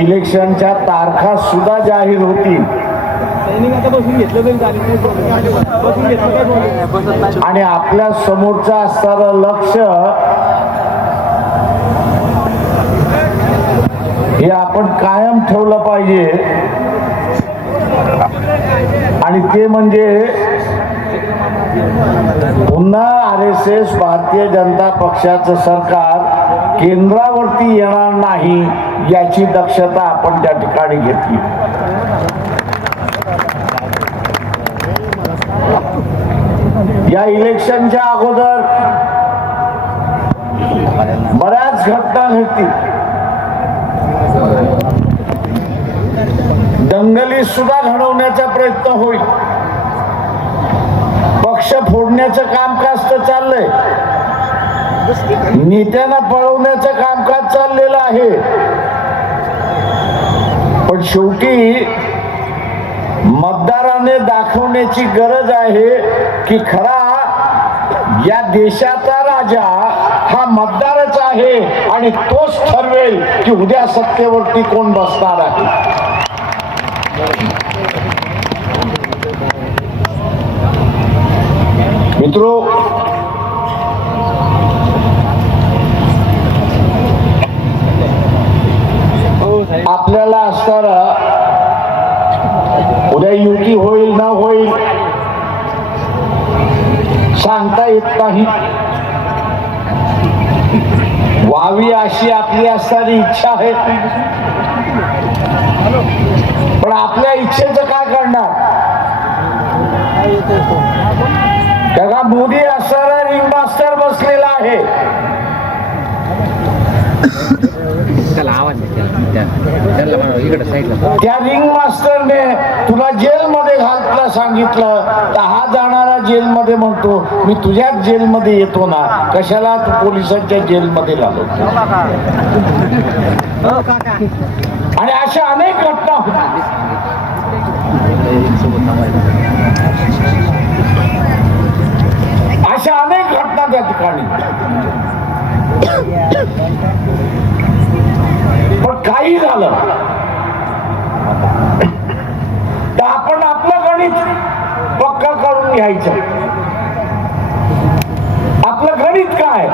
इलेक्शनच्या तारखा सुद्धा जाहीर होतील आणि आपल्या समोरचं असणारं लक्ष हे आपण कायम ठेवलं पाहिजे आणि ते म्हणजे पुन्हा RSS भारतीय जनता पक्षाचं सरकार केंद्रावरती येणार नाही याची दक्षता आपण त्या ठिकाणी घेतली. या इलेक्शनच्या अगोदर बऱ्याच घटना घडतील, दंगली सुद्धा घडवण्याचा प्रयत्न होईल, पक्ष फोडण्याचं कामकाज तर चाललंय, नेत्यांना पळवण्याचं कामकाज चाललेलं आहे. पण शेवटी मतदाराने दाखवण्याची गरज आहे की खरा या देशाचा राजा हा मतदारच आहे आणि तोच ठरवेल की उद्या सत्तेवरती कोण बसणार आहे. मित्रो, आपल्याला असणारा उद्या युती होईल ना होईल सांगता येत नाही. व्हावी अशी आपली असणारी इच्छा आहे, पण आपल्या इच्छेचं काय करणार? त्याला मोदी असणारा रिंग मास्टर बसलेला आहे. त्या रिंग मास्टरने तुला जेलमध्ये घालला सांगितलं तर हा जाणारा जेलमध्ये म्हणतो मी तुझ्याच जेलमध्ये येतो ना, कशाला तू पोलिसांच्या जेलमध्ये घालतो. आणि अशा अनेक घटना होतात. अशा अनेक घटना त्या ठिकाणी. पण काही झालं तर आपण आपलं गणित पक्का करून घ्यायचं. आपलं गणित काय?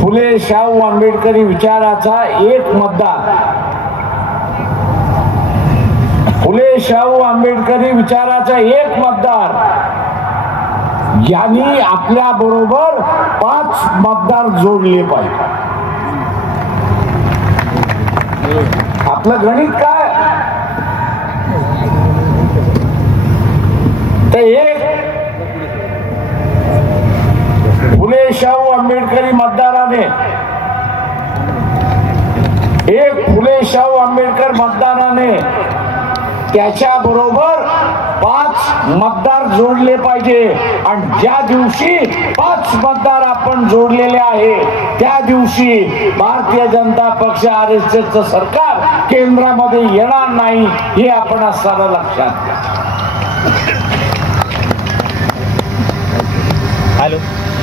फुले शाहू आंबेडकरी विचाराचा एक मतदार, फुले शाहू आंबेडकरी विचाराचा एक मतदार यांनी आपल्या बरोबर 5 मतदार जोडले पाहिजे. आपलं गणित काय? तर एक फुले शाहू आंबेडकरी मतदाराने, एक फुले शाहू आंबेडकर मतदाराने त्याच्या बरोबर 5 मतदार जोडले पाहिजे. आणि ज्या दिवशी 5 मतदार आपण जोडलेले आहे त्या दिवशी भारतीय जनता पक्ष RSSचं सरकार केंद्रामध्ये येणार नाही हे आपण असताना लक्षात घ्या.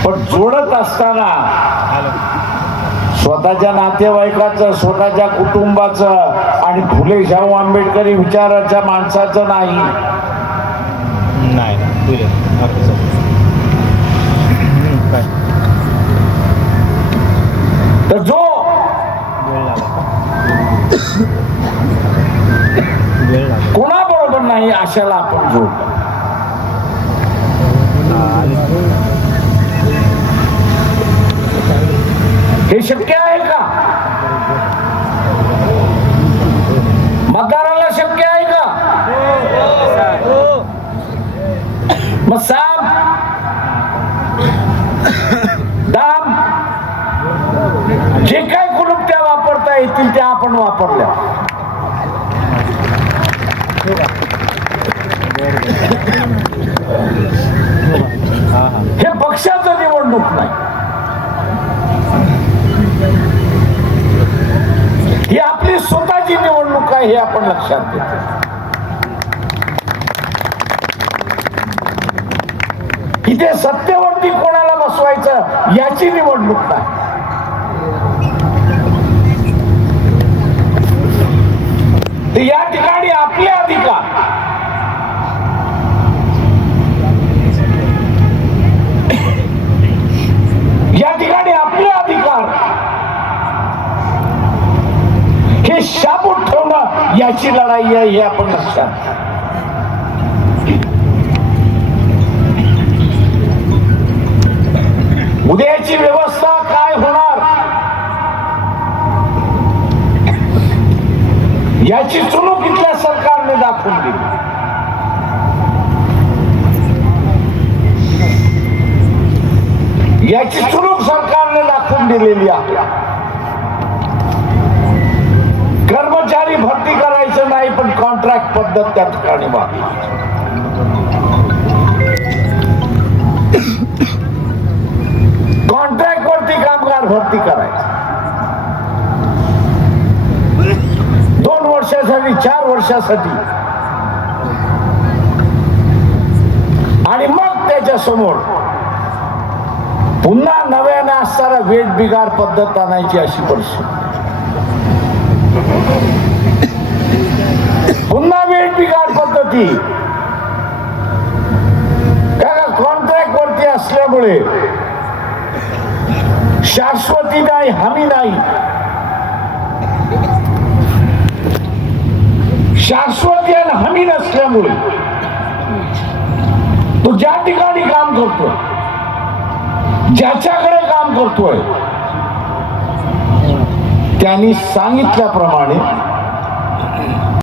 पण जोडत असताना स्वतःच्या नातेवाईकाचं, स्वतःच्या कुटुंबाचं आणि फुले शाहू आंबेडकरी विचाराच्या माणसाचं नाही. तर जो कोणाबरोबर नाही अशाला आपण जोडतो. हे शक्य आहे का? मतदाराला शक्य आहे का? मग साम दाम जे काही कुलुप्त्या वापरता येतील त्या आपण वापरल्या. हे पक्षाचं निवडणूक नाही, ही आपली स्वतःची निवडणूक आहे हे आपण लक्षात घेतो. इथे सत्तेवरती कोणाला बसवायचं याची निवडणूक नाही. याची लढाई आहे हे आपण लक्षात. उद्याची व्यवस्था काय होणार याची चुणूक इथल्या सरकारने दाखवून दिली. याची चुणूक सरकारने दाखवून दिलेली आहे. कर्मचारी भरती करायचं नाही पण कॉन्ट्रॅक्ट पद्धत त्या ठिकाणी वापरायची. कॉन्ट्रॅक्ट वरती कामगार भरती करायचं. 2 वर्षासाठी 4 वर्षासाठी आणि मग त्याच्या समोर पुन्हा नव्याने असणारा वेट बिगार पद्धत आणायची अशी परिस्थिती. पुन्हा वेट बिगार पद्धती कॉन्ट्रॅक्ट वरती असल्यामुळे शाश्वती नाही, हमी नाही. शाश्वती आणि हमी नसल्यामुळे तो ज्या ठिकाणी काम करतोय, ज्याच्याकडे काम करतोय त्यांनी सांगितल्याप्रमाणे